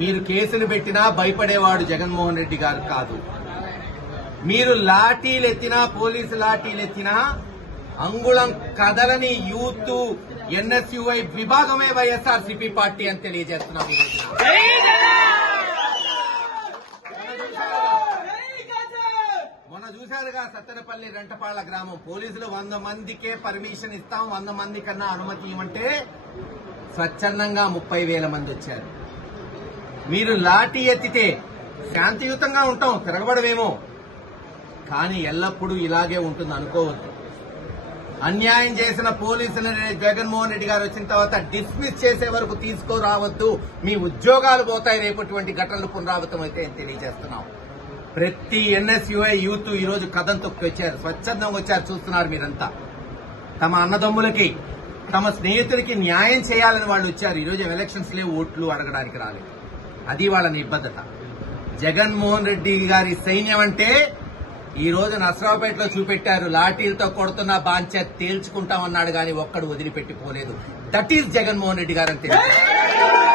మీరు కేసులు పెట్టినా భయపడేవాడు జగన్మోహన్ రెడ్డి గారు కాదు. మీరు లాఠీలెత్తినా, పోలీసు లాఠీలెత్తినా అంగుళం కదలని యూత్ ఎన్ఎస్యుఐ విభాగమే వైఎస్ఆర్సీపీ పార్టీ అని తెలియజేస్తున్నాం. మొన్న చూశారుగా సత్తెనపల్లి రెంటపాళ్ల గ్రామం పోలీసులు 100 మందికే పర్మిషన్ ఇస్తాం, 100 మంది కన్నా అనుమతి ఇవ్వమంటే స్వచ్ఛందంగా 30,000 మంది వచ్చారు. మీరు లాఠీ ఎత్తితే శాంతియుతంగా ఉంటాం, తిరగబడవేమో, కానీ ఎల్లప్పుడూ ఇలాగే ఉంటుంది అనుకోవద్దు. అన్యాయం చేసిన పోలీసులను జగన్మోహన్ రెడ్డి గారు వచ్చిన తర్వాత డిస్మిస్ చేసే వరకు తీసుకురావద్దు, మీ ఉద్యోగాలు పోతాయి రేపటి ఘటనలు పునరావృతం అయితే అని తెలియజేస్తున్నాం. ప్రతి ఎన్ఎస్యుఐ యూత్ ఈ రోజు కథం తొక్కి వచ్చారు, స్వచ్ఛందంగా వచ్చారు. చూస్తున్నారు మీరంతా. తమ అన్నదమ్ములకి, తమ స్నేహితులకి న్యాయం చేయాలని వాళ్ళు వచ్చారు. ఈరోజు ఎలక్షన్స్ లేవు, ఓట్లు అడగడానికి రాలేదు. అది వాళ్ళ నిబద్ధత. జగన్మోహన్ రెడ్డి గారి సైన్యం అంటే ఈ రోజు నసరావుపేటలో చూపెట్టారు. లాఠీలతో కొడుతున్న బాంచ తేల్చుకుంటామన్నాడు, కానీ ఒక్కడు వదిలిపెట్టిపోలేదు. దట్ ఈజ్ జగన్మోహన్ రెడ్డి గారు అని తెలియదు.